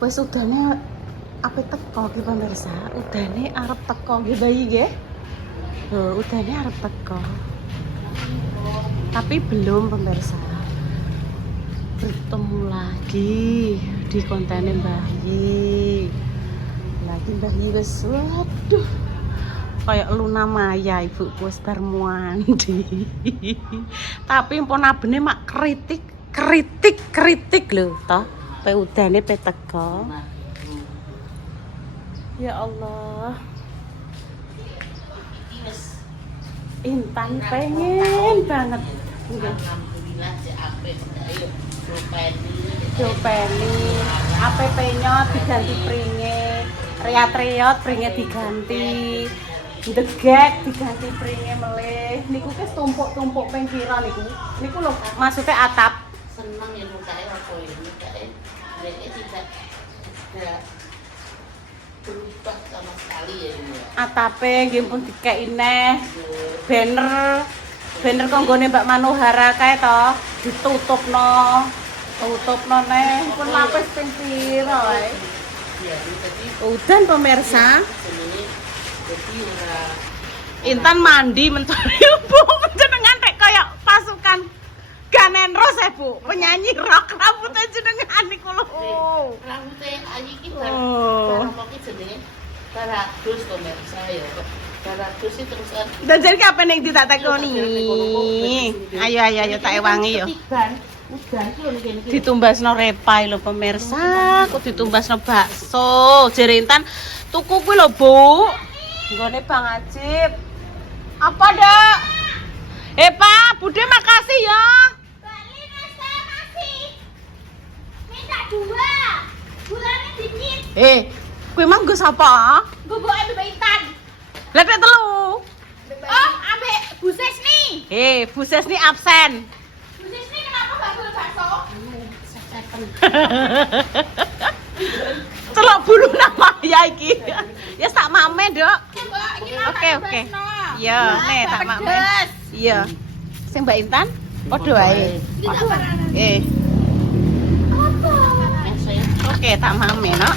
Wes udane ape teko ki pemirsa, udane arep teko nggih bayi nggih. Udane arep teko. Tapi belum pemirsa. Bertemu lagi di kontennya Mbah Yi. Lagi Mbah Yi wis waduh. Kayak Luna Maya ibuku wis bar mandi. Tapi mpun abene mak kritik lho toh. Pe udane pe teko. Ya Allah. Intan pengen banget. Alhamdulillah si apik ayo Jopeni APP-nya diganti pringe, riat-riat pringe diganti, degek diganti pringe meleh. Niku kes tumpuk-tumpuk pengkira niku. Niku lho maksudnya atap. seneng ya mukanya apa ya mukanya mereka tidak berubah sama sekali ya ini ya. Atape nggih pun dikeki neh. Banner konggone Mbak Manohara kae to ditutupno neh pun lapis ping pira wae. Ya jadi Udan pemirsa, jenenge jadi ora Intan mandi mentari Bu jenengan tek kaya pasukan Ganen Rose Bu, penyanyi rock rambutnya jenengan niku lho. rambutnya ayi iki Oh. barang iki jenenge Karadus pemirsa ya. Karadus itu terus kan Dan jadi apa ning ditak tekoni? Ayo tak ewangi yo. udan iki lho niki. Ditumbasno repai lho pemirsa, kok ditumbasno bakso. Jere Intan tuku kuwi lho Bu. Nggone Bang Ajib. Apa, Dak? Pak, Bude makasih ya. Balik mas, saya masih minta 2 bulannya dikit Kuwi mang nggo sapa? bubuk Mbak Intan. Lah pek telu. Oh ambek Bu Sesni. Bu Sesni absen. Bu Sesni kenapa gak jual bakso? Celok bulu nama ya iki. Ya sak mame, Dok. Mbak ini apa Oke. Basno? Iya, nih tak mame. pedes. Iya. Sing Mbak Intan padha wae. Tidak parah. Apa? Oke, tak mame, Nok.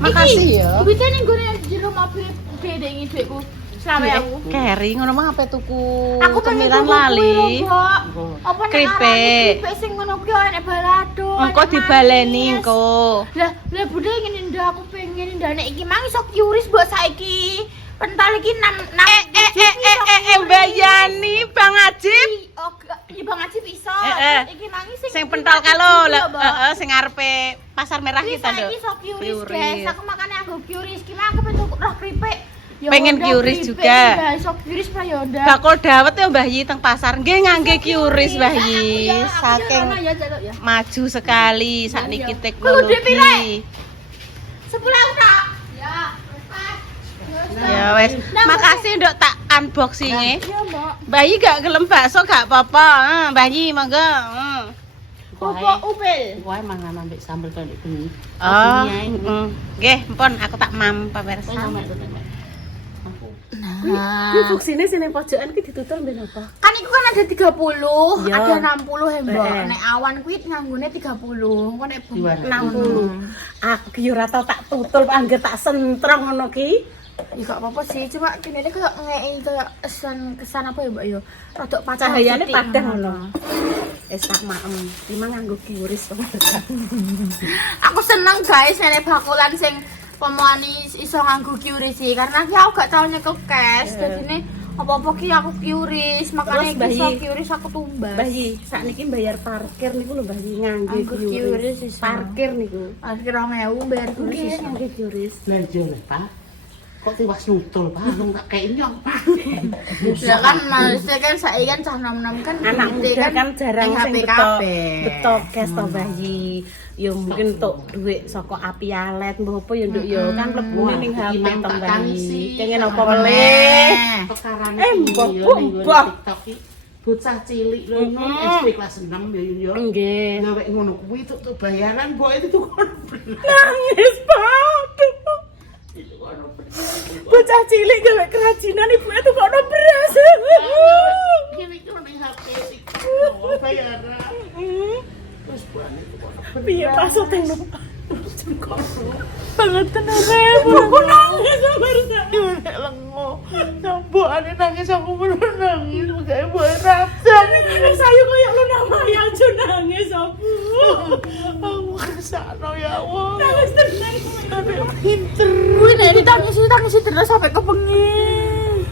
Makasih ya. Bisa nih gue jero mobil gede ini duitku. Selama aku. Keri ngono mah ape tuku Aku pengen cemilan tuku lali. kuwi lho, Mbak. Apa nek Keripik. arane keripik sing ngono kuwi enek balado. Engko enek dibaleni manis. engko. Lah bude ngene ndak aku pengen ndak nek iki mang iso kyuris mbok saiki. Pental iki 6 Mbak Yani, Bang Ajib. Oh, iki Bang Ajib iso. Iki mang Sing pental kalau sing ngarepe pasar merah kita, Dok. Iki iso kyuris, guys. Aku makane aku kyuris. Ki mang aku pengen tuku roh keripik. Ya Pengen udah, kyuris keripik, juga. ya, iso kyuris pra ya udah. Bakul dawet ya Mbah Yi teng pasar. Nggih ngangge kyuris Mbah Yi. Aku Saking jalan ya, Jatuh, ya. maju sekali sakniki Kudu teknologi. dipilih. 10 tak. Ya, pas. Ya wes, makasih Nduk tak unboxing-e. Iya, Mbak. Mbah Yi gak gelem bakso gak apa-apa. Mbah Yi monggo. Bubuk upil. Wae mangan ambek sambel kali bengi. Oh, nggih, mpun aku tak mam pemirsa. Kuwi buksine sing ning pojokan ki ditutur ben apa? Kan iku kan ada 30, Iya. ada 60 ya, Mbak. Heeh. Nek awan kuwi nganggone 30. Kok nek bubuk 60. Aku ki ora tau tak tutul angger tak sentrong ngono ki. Ya gak apa-apa sih, cuma kene kayak ngei kayak kesan apa ya, Mbak ya? Rodok pacar Cahayane sithik. padha ngono. Wis tak maem. Timang nganggo kiuris pemirsa. Aku seneng guys nek bakulan sing pemani iso nganggo QRIS sih karena ki aku gak tau nyekel cash. Dadine apa-apa ki aku QRIS, makanya Terus, Mbak iso Yi. QRIS aku tumbas. Mbah Yi, sakniki bayar parkir niku lho Mbah Yi ngangge Nganggo kiuris. kiuris iso. Parkir niku. Akhir 2000 bayar QRIS Nggih iso. ngangge kiuris. Belanja lah, Pak. Kok tiwas nutul, Pak? Belum tak kayak nyong, Pak. Ya kan maksudnya kan saya kan cah nom-nom kan Anak muda kan jarang ning sing HP beto kabeh. beto cash to Mbah Yi. Ya mungkin tok duit saka api alet mbah apa ya Nduk ya kan mlebune ning HP to Mbah Yi. Kenging apa meleh? Pekarane mbok, iki mbok, yo ning mbok. TikTok iki bocah cilik lho SD kelas 6 yo. Nggih. Gawe ngono kuwi tuh bayaran mbok itu tuh kon bener. Nangis Pak. Itu ono Bocah cilik gawe kerajinan ibuke tuh kono beras. Gini iki ning HP TikTok bayaran. Terus buane tuh ono Piye pasute Banget tenan. Aku nangis barusan. Nek lengo. Sambokane nangis aku bener nangis. Kayak boy rapsan. Sayu koyo lu namanya aja nangis aku. Aku kesana ya Allah. Nangis tenang. Tapi pinter. Kuwi nek ditangisi terus sampai kepengen.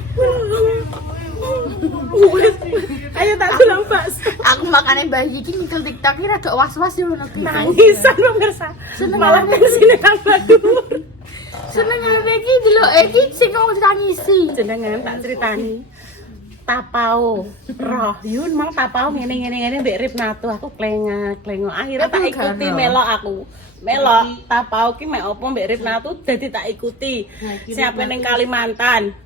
Ayo tak tulang bakso. Aku makane bayi iki nyekel TikTok iki rada was-was yo ngono ki. Nangisan pemirsa. Malah sini tambah dhuwur. Senengane iki delok iki sing wong ditangisi. Jenengan tak critani. Tapau roh yun mau tapau ngene mbek Ripnatu aku klengo akhirnya tak ikuti melok aku melok tapau ki mek opo mbek Ripnatu dadi tak ikuti siapa ning Kalimantan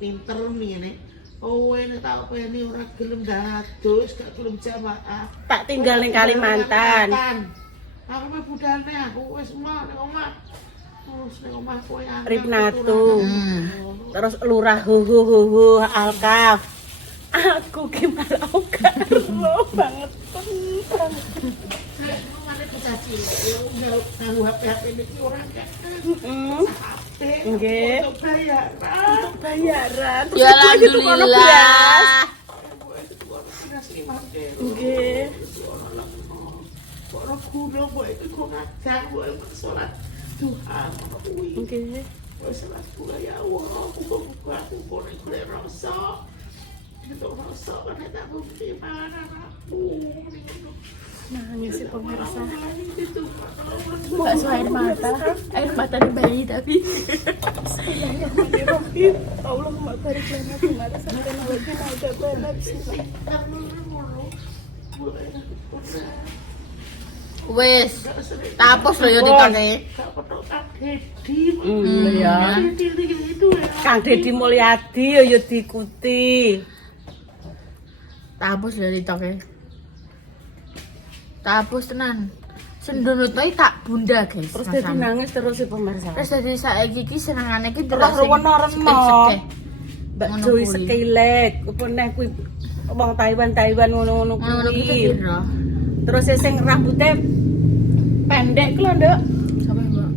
pinter ngene. Oh, ini tak peni ora gelem dados, gak gelem jamaah. tak tinggal ning Kalimantan. Aku meh budane aku wis mau ning omah. Terus ning omah kowe Ripnatu. Terus lurah hu alkaf. Aku gimana oga ero banget. Mana bisa cilik ya nganggo HP niki ora kan. Nggih. Untuk bayaran. Untuk bayaran. Terus Ya ibu aja tuh kono beras. alhamdulillah. Nggih. Kok ora kuno kok itu kok ngajak kok salat duha kuwi. Nggih. Kok salat duha ya Allah, aku kok nek rasa. Itu rasa kan tak bukti mana aku. Nangis si pemirsa. Itu Bakso air mata di bayi tapi. Allahumma barik lana fi ma razaqtana wa qina adzabannar. Wes, tapos lho yo TikTok-e. gak petok tragedi. Ya. Itu ya. Kang Deddy Mulyadi ya diikuti. Tapos lho TikTok-e. Tapos tenan. Sendunutno iki tak bunda, guys. Terus dadi nangis terus si pemirsa. Terus dadi saiki iki senengane iki Terus reno-reno. Mbak Ngono Joy kuwi. Sekilek, apa neh kuwi wong Taiwan ngono-ngono Ngono kuwi. kuwi piro? Terus sing rambutnya pendek ku lho, Nduk. Sampe mbak.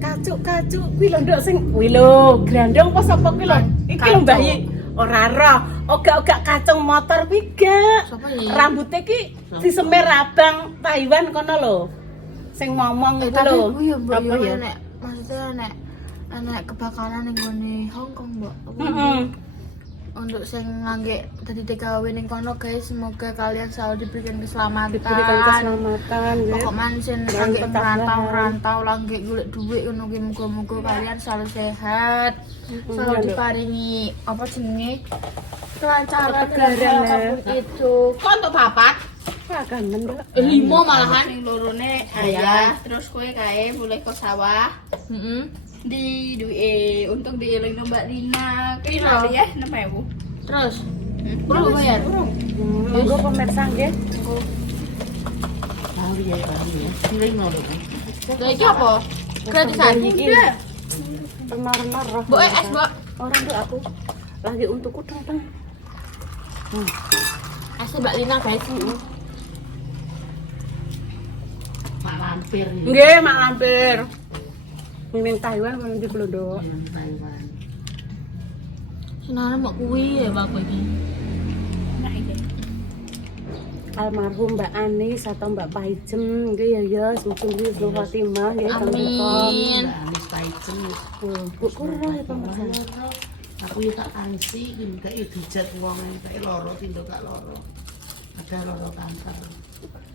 Kacuk-kacuk kuwi lho, Nduk, sing kuwi lho, grandong apa sapa kuwi lho? Iki lho Mbah Yi. Ora roh, ogak-ogak kacung motor kuwi gak. Sapa iki? Rambutnya ki disemir abang Taiwan kono lho. Sing ngomong iku Tapi lho. kuwi yo mbak Apa yo ya? nek maksudnya nek kebakaran ning gone Hong Kong, Mbak. Heeh. Untuk sing ngangge dadi TKW ning kono guys, semoga kalian selalu diberikan keselamatan. Diberikan keselamatan nggih. Pokok mansin Dan langge tetap merantau langge golek duit ngono ki muga-muga kalian selalu sehat. Selalu Iya, Nduk. diparingi apa jenenge? Kelancaran Ketegaran, dalam ya. apapun itu. Kok untuk papat? Akan mendok. 5 malahan yang lorone ayah, terus kue kae boleh ke sawah. Di duwe untuk dieling Mbak Lina. Kuwi lho ya 6.000. Terus perlu bayar. Monggo pemirsa nggih. Tahu ya, feeling ngono. Lha iki apa? Gratisan iki. Renor-renor roh. Mbok es, Mbok. Orang tuh aku lagi untuk udang. Es Mbak Lina, guys. Pak Lampir ya. Nggih, mak lampir. Ning Taiwan kan di Blodok. Yang Taiwan. Senane mbok kuwi ya Mbak iki. Almarhum Mbak Anis atau Mbak Paijem nggih ya semoga nggih Husnul Khotimah nggih Amin. Anis Paijem. Bu kurang ya pemirsa. Aku ya tak tangsi gini kayak dijat uang yang kayak loro tindo gak loro. Ada loro kanker.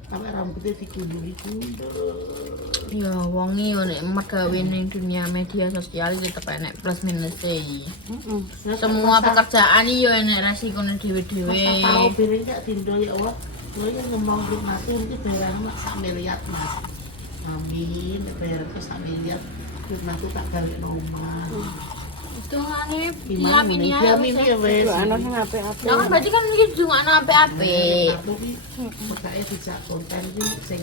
Sampai rambutnya digundul-gundul. Ya wong iki yo nek megawe ning dunia media sosial iki tetep enek plus minus e. Semua pekerjaan iki yo enek resikone dhewe-dhewe. Masa tahu piring gak tindo ya Allah. Gue yang ngomong di mati ini bayar mak sak miliar mas. Amin, bayar ke sak miliar. Firman tuh tak balik rumah. Hitungane Gimana nih? Dia mini ya wes. Ana sing apik-apik. Nah, kan berarti kan iki dungakno apik-apik. Aku ki pokoknya dijak konten ki sing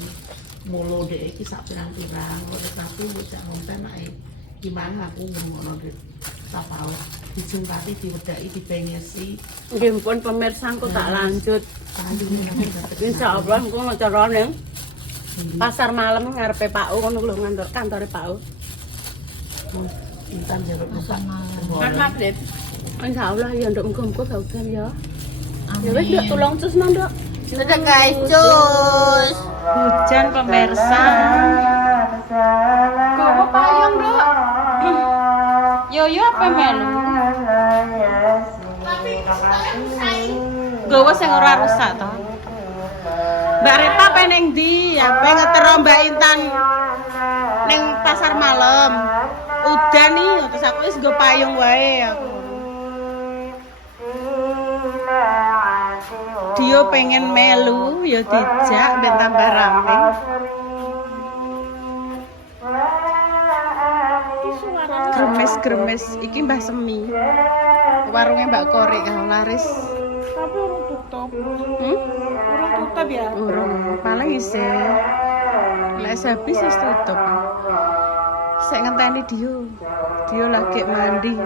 mulo dek iki sak pirang-pirang. Ora satu dijak konten ae. Gimana aku ngono dek. Tapau dijempati diwedaki dibengesi. Nggih pun pemirsa engko tak lanjut. Kayu Insyaallah engko carane Pasar malam ngarepe Pak U ngono lho ngantor kantore Pak U. Intan jeruk buka. Kan maghrib. Insyaallah ya nduk muga-muga gak udan ya. Ya wis nduk tulung cus nduk. Dadah guys, cus. Hujan pemirsa. Gowo payung, Nduk. Yo apa melu? Gowo sing ora rusak to. Mbak Rita peneng ndi? Ya pengen ngetero Mbak Intan ning pasar malam. Udan nih, terus aku wis nggo payung wae aku. Dia pengen melu ya dijak ben tambah rame. Gremes-gremes iki Mbah Semi. Warungnya Mbak Korek kan laris. Tapi urung tutup. Urung tutup ya? Urung, paling isih. Lek habis wis tutup. Sek ngenteni dia. Dia lagi mandi.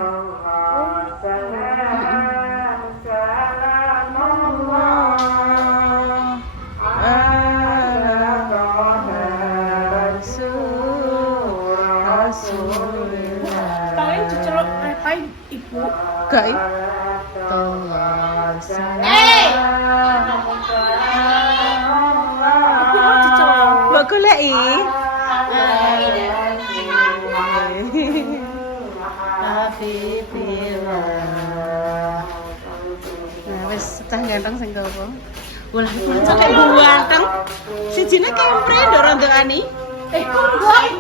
Paling diceluk repai ibu. Gak i. Ibu mau diceluk. Mbok goleki. Nah, wis cah ganteng sing kopo. Walah, pancen nek ganteng. Sijine kempre ndok rondokani. Kan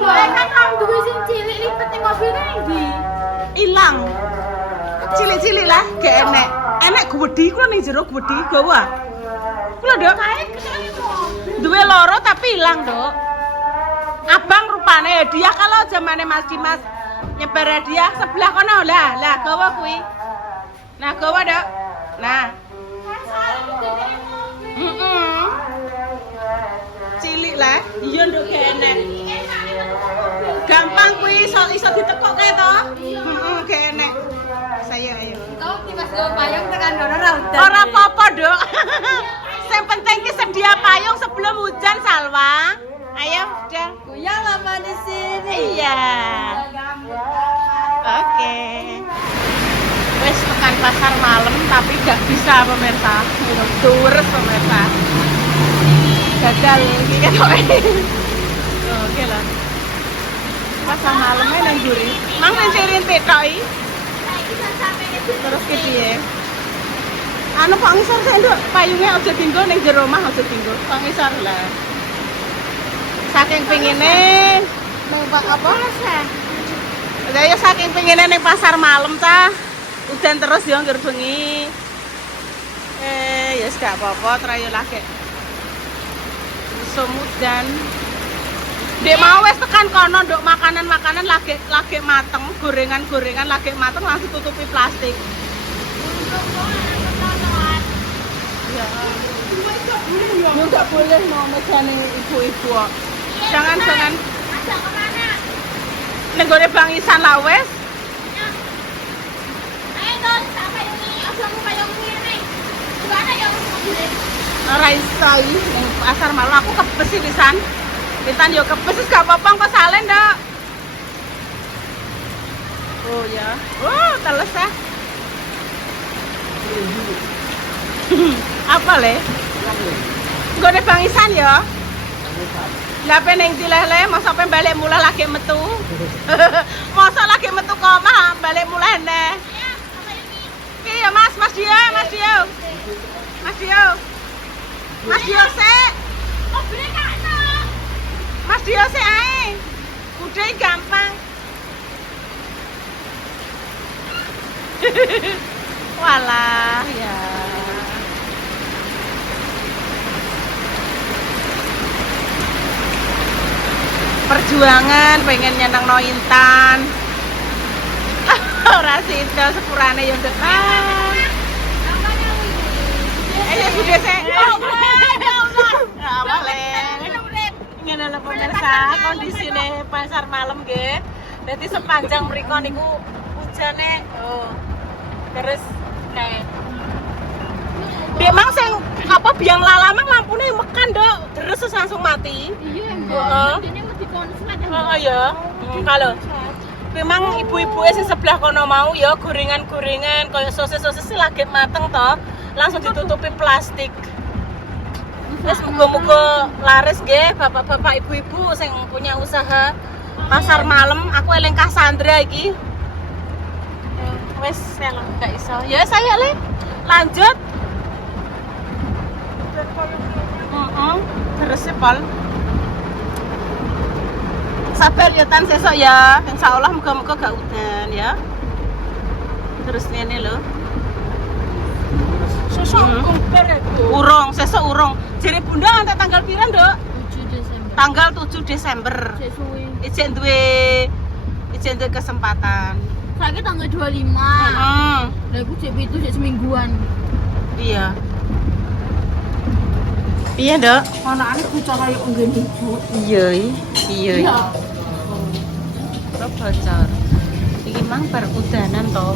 orang duwe sing cilik lipet ning mobil kan ndi? Ilang. Cilik-cilik lah, gak enek. Enek gwedhi kula ning jero gwedhi gawa. Kula ndok kae duwe loro tapi ilang, Nduk. Abang rupane hadiah kalau zamane Mas Dimas nyebar hadiah sebelah kono lah gawa kuwi. Nah, gawa, Dok. Nah. Cilik lah, iya nduk gak enek. Gampang kuwi iso ditekuk kae to. Gak enek. Saya ayo. Kau tiba sewa payung tekan kono ra udan. Ora apa-apa, Dok. Yang penting ki sedia payung sebelum hujan, Salwa. Ayo, udah. Goyang lama di sini. Iya. Oke. Wes tekan pasar malam tapi gak bisa pemirsa. Durus pemirsa. Gagal iki ketoke. Oke lah. Pasar malamnya nang juri. Mang rintik-rintik tok iki. Terus ki piye? Anu kok ngisor sik, Nduk. Payunge aja dienggo ning jero omah aja dienggo. Kok ngisor lah. Saking pengine ning Pak apa? Lah ya saking pengine ning pasar malam ta. Udan terus ya ngger bengi. Ya wis gak apa-apa, trayo lagi. Semudan. Dek mau wis tekan kono nduk makanan-makanan lagi mateng, gorengan-gorengan lagi mateng langsung tutupi plastik. Ya. Enggak boleh mau mejane ibu-ibu. Jangan. Ajak kemana? Ning gone Bang Isan lah wis. Ayo dong, sampai ini. Aja mau kayak ngene. Gimana ya mobilnya? Ora iso ning pasar malam aku kebes iki pisan. Pintan yo kebes wis gak apa-apa kok salen, Nduk. Oh ya. Oh, teles ah. Apa le? Nggone Bang Isan ya? Lah peneng dileh-leh mosok pe balik mulai lagi metu. Mosok lagi metu kok omah balik mulai neh. Iya, Mas Dio. Mas Dio sik. Oh, bener kan? Mas Dio sik ae. Udah gampang. Walah ya. Perjuangan pengen nyenengno Intan. Ora sida sepurane yo ndek. Ayo sudah sik. Ngene lho pemirsa, kondisine pasar malam nggih. Dadi sepanjang mriko niku hujane terus kayak Dek mang sing apa biang lala mang lampune mekan, Dok. Terus langsung mati. Iya, Heeh. ini mesti konslet. Heeh ya. Kalau memang ibu-ibu sing sebelah kono mau ya gorengan-gorengan kayak sosis-sosis lagi mateng toh, langsung ditutupi plastik. Wes muga-muga laris nggih bapak-bapak ibu-ibu sing punya usaha pasar malam. Aku eling Cassandra iki. Wes saya gak iso. Ya saya le lanjut. Terus ya Pol. Sabar ya Tan sesok ya. Insyaallah muga-muga gak udan ya. Terus ngene lho. Sesok kumpir itu. Urung, sesok urung. Jere Bunda antek tanggal pira, Nduk? 7 Desember. Tanggal 7 Desember. Sesuai. Ijen duwe kesempatan. Saiki tanggal 25. Heeh. Lah iku jek itu jek semingguan. Iya. Iya, Nduk. Anakane bicara yo ngene ibu. Iya, iya. Iya. Kok bocor. Iki mang perudanan toh.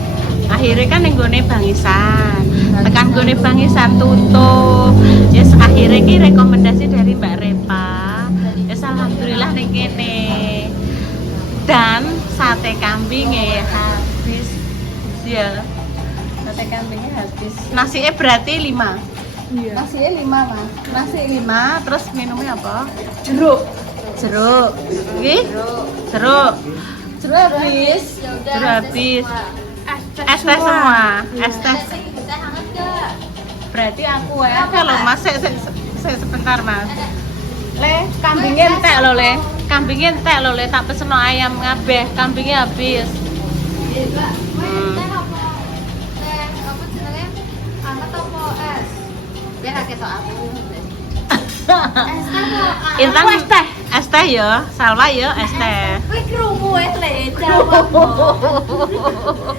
Akhirnya kan ning gone Bangisan. Tekan gone Bangisan tutup. Ya yes, akhirnya ki rekomendasi dari Mbak Repa. Ya yes, alhamdulillah ning kene. Dan sate kambingnya habis. Ya. Sate kambingnya habis. Nasinya berarti 5. Iya. Nasinya 5, Mas. Nasi 5, terus minumnya apa? Jeruk. Jeruk. Nggih? Jeruk. Jeruk habis. Jeruk habis. Es teh semua. Es teh. Teh hangat enggak? Berarti aku ya kalau Mas saya sebentar Mas. Le, kambingnya entek lho Le. Kambingnya entek lho Le, tak peseno ayam ngabeh, kambingnya habis. Teh apa? Teh apa jenenge? Hangat apa es? Biar akeh tok aku. Es teh kok. Intan es teh ya, Salwa ya es teh. Kowe krungu wis Le jawab.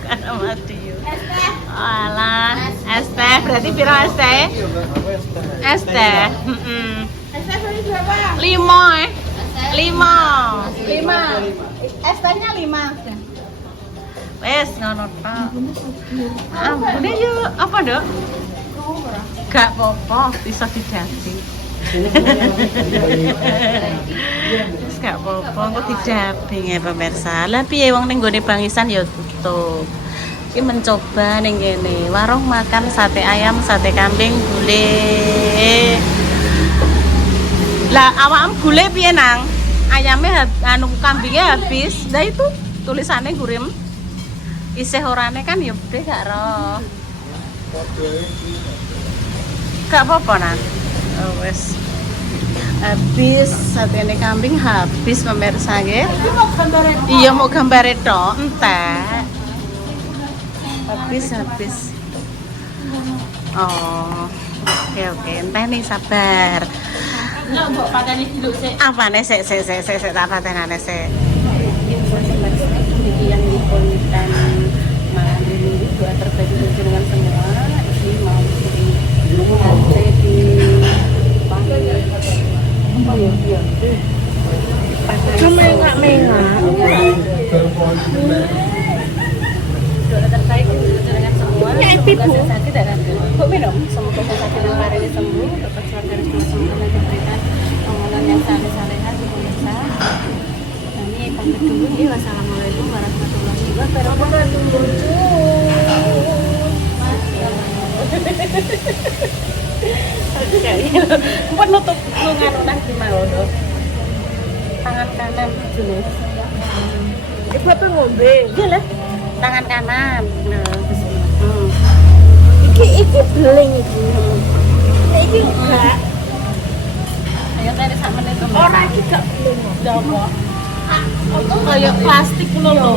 Karena mati yo. Es teh. Alah, es teh berarti pira es teh? Es teh. Heeh. Es teh beli berapa? 5 5. Es tehnya 5. Wes ngono tok. Ampune yo apa, Dok? Gak apa-apa, bisa didapi. Wis gak apa-apa, engko didapi ya pemirsa. Lah piye wong ning gone Bangisan ya tutup. Iki mencoba ning kene, warung makan sate ayam, sate kambing, gulai. Lah awakmu gulai piye nang? Ayamnya anu kambingnya habis. Lah itu tulisannya gurim. Isih orane kan ya bedhe gak roh. Gak apa-apa nang. Oh wes. Habis satene kambing habis pemirsa nggih. Iya mau gambare tok entek. Habis. Oh. Oke, entah nih sabar. Enggak mbok pateni dulu sik. Apane sik tak patenane sik. Yang di konten malam ini doa terbaik untuk jenengan semua. Ini mau sering di Mengak-mengak. doa terbaik untuk jenengan semua. Semoga sakit dan kok minum. Semoga sakit dan hari ini sembuh. Dapat keluar dari semua dan diberikan amalan yang saleh-salehan di pemirsa. Kami pamit dulu ya. Wassalamualaikum warahmatullahi wabarakatuh. Buat nutup lungan udah gimana loh. Tangan kanan jenis. Ibu apa ngombe? Iya lah. Tangan kanan. Nah, Iki beling iki. Iki enggak. Ayo tadi sama nih teman. Ora iki gak beling. Dapo. Kayak plastik lho.